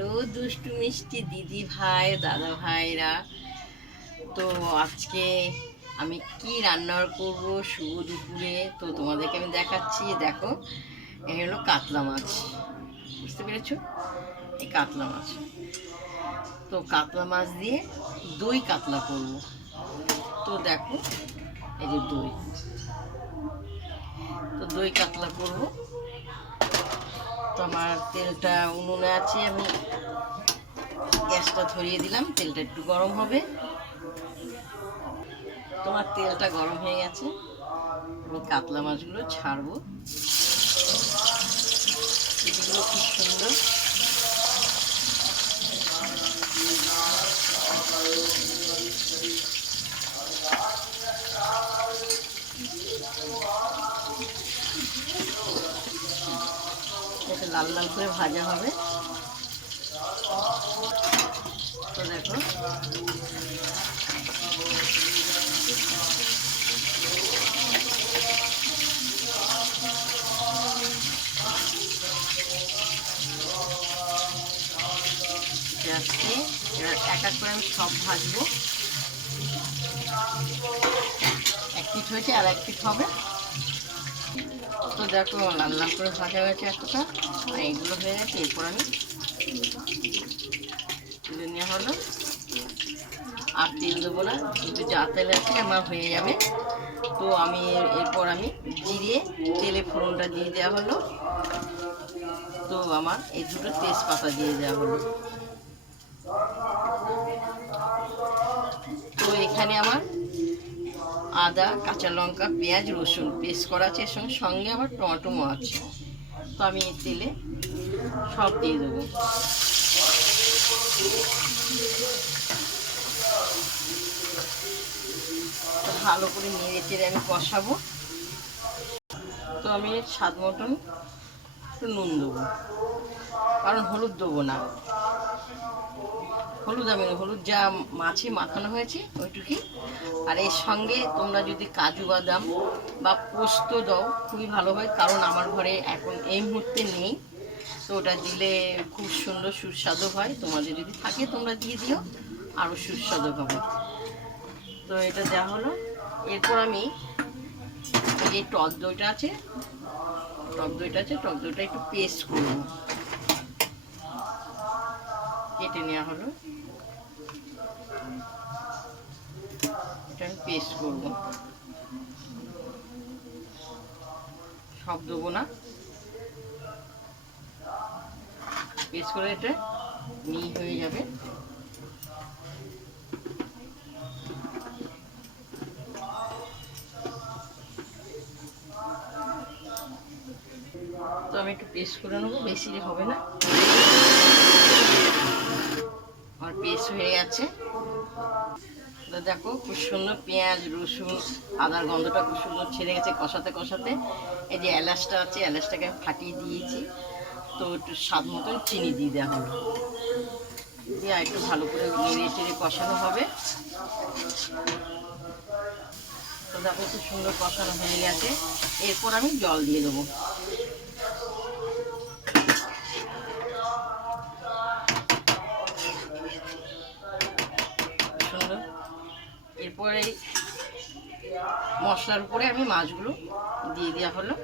Hello দুষ্টু মিষ্টি দিদি ভাই দাদা ভাইরা। তো আজকে আমি কি রান্না করব শুভ দুপুরে, তো তোমাদেরকে আমি দেখাচ্ছি। দেখো, এই হলো কাতলা মাছ, বুঝতে পেরেছো? এই কাতলা মাছ, তো কাতলা মাছ দিয়ে দই কাতলা করব। তো দেখো, এই যে দই, তো দই কাতলা করব। তো আমার তেলটা উনুনে আছে, আমি গ্যাসটা ধরিয়ে দিলাম, তেলটা একটু গরম হবে। তোমার তেলটা গরম হয়ে গেছে, আমি কাতলা মাছগুলো ছাড়বো। এগুলো খুব সুন্দর, এটা লাল লাল করে ভাজা হবে। তো দেখো, এবার এক এক করে আমি সব ভাজবো। এক পিঠ হয়েছে, আর এক পিঠ হবে। তো দেখো, লাল লাল করে ভাজা হয়েছে একটা, আর এইগুলো হয়ে গেছে। এরপর আমি তুলে নেওয়া হলো, আর তেল দেবো না, কিন্তু যা তেল আছে আমার হয়ে যাবে। তো আমি এরপর আমি জিরে তেলে ফোড়নটা দিয়ে দেওয়া হলো। তো আমার এই দুটো তেজপাতা দিয়ে দেওয়া হলো। তো এখানে আমার আদা, কাঁচা লঙ্কা, পেঁয়াজ, রসুন পেস্ট করা আছে, এর সঙ্গে সঙ্গে আবার টমেটো আছে। তো আমি এই তেলে সব দিয়ে দেবো। ভালো করে নেড়ে চেড়ে আমি কষাবো। তো আমি স্বাদ মতন একটু নুন দেবো, কারণ হলুদ দেবো না। হলুদ হলুদ যা মাছে মাখানো হয়েছে ওইটুকুই। আর এর সঙ্গে তোমরা যদি কাজু বাদাম বা পোস্ত দাও খুবই ভালো হয়, কারণ আমার ঘরে এখন এই মুহূর্তে নেই। তো ওটা দিলে খুব সুন্দর সুস্বাদু হয়। তোমাদের যদি থাকে তোমরা দিয়ে দিও, আরও সুস্বাদু হবে। তো এটা দেওয়া হলো। এরপর আমি এই টক দইটা আছে, টক দইটা একটু পেস্ট করবো, কেটে নেওয়া হলো। এটা আমি পেস্ট করবো, সব দেবো না, পেস্ট করে এটা মিহি হয়ে যাবে। তো আমি একটু পেস্ট করে নেবো, বেশি হবে না। আমার পেস্ট হয়ে গেছে। দেখো, খুব সুন্দর পেঁয়াজ, রসুন, আদার গন্ধটা খুব সুন্দর ছেড়ে গেছে কষাতে কষাতে। এই যে এলাচটা আছে, এলাচটাকে আমি ফাটিয়ে দিয়েছি। তো একটু স্বাদ মতন চিনি দিয়ে দেওয়া হলো, দিয়ে একটু ভালো করে নেড়ে চেড়ে কষানো হবে। তো দেখো, খুব সুন্দর কষানো হয়ে গেছে। এরপর আমি জল দিয়ে দেবো। সুন্দর। এরপরে মশলার উপরে আমি মাছগুলো দিয়ে দেওয়া হলো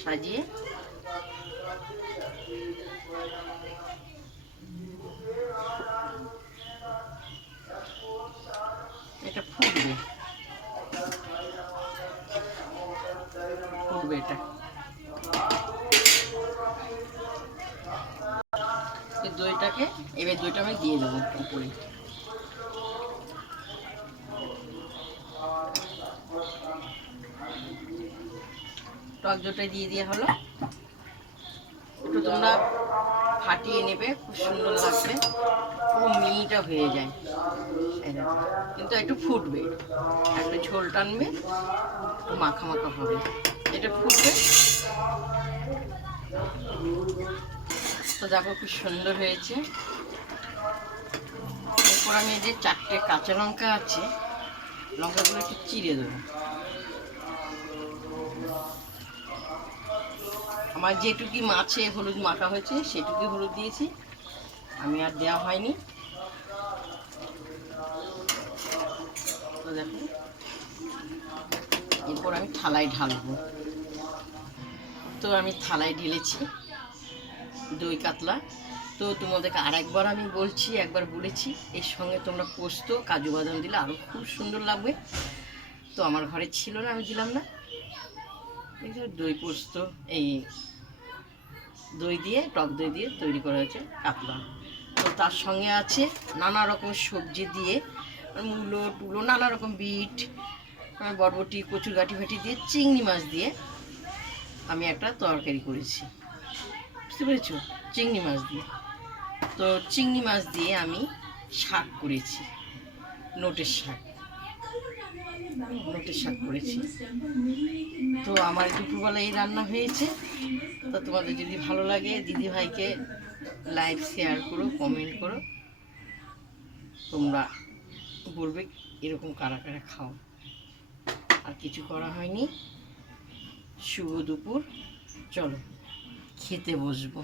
সাজিয়ে। এটা ফুটবে, এটা দইটাকে, এবার দইটা আমি দিয়ে দেবো উপরে। টক দইটা দিয়ে দেওয়া হলো। একটু তোমরা ফাটিয়ে নেবে, খুব সুন্দর লাগবে, পুরো মিহিটা হয়ে যায়। কিন্তু একটু ফুটবে, একটু ঝোল টানবে, একটু মাখা মাখা হবে, এটা ফুটবে। তো দেখো, খুব সুন্দর হয়েছে। এরপর আমি এই যে 4টে কাঁচা লঙ্কা আছে, লঙ্কাগুলো একটু চিড়ে দেবো। আমার যেটুকি মাছে হলুদ মাখা হয়েছে সেটুকুই হলুদ দিয়েছি, আমি আর দেওয়া হয়নি। তো দেখো, এরপর আমি থালায় ঢালবো। তো আমি থালায় ঢেলেছি দই কাতলা। তো তোমাদেরকে আরেকবার আমি বলছি, একবার বলেছি, এর সঙ্গে তোমরা পোস্ত কাজু বাদাম দিলে আরও খুব সুন্দর লাগবে। তো আমার ঘরে ছিল না, আমি দিলাম না। এই যে দই পোস্ত, এই দই দিয়ে, টক দই দিয়ে তৈরি করা হয়েছে কাতলা। তো তার সঙ্গে আছে নানা রকম সবজি দিয়ে, মূলো টুলো, নানা রকম বিট, বরবটি, কচুর গাঁটি ফাটি দিয়ে, চিংড়ি মাছ দিয়ে আমি একটা তরকারি করেছি, বুঝতে পেরেছো? চিংড়ি মাছ দিয়ে। তো চিংড়ি মাছ দিয়ে আমি শাক করেছি, নোটের শাক, নোটের শাক করেছি। তো আমার দুপুরবেলা এই রান্না হয়েছে। তো তোমাদের যদি ভালো লাগে, দিদিভাইকে লাইক শেয়ার করো, কমেন্ট করো, তোমরা বলবে এরকম কারা কারা খাও। আর কিছু করা হয়নি। শুভ দুপুর, চলো খেতে বসবো।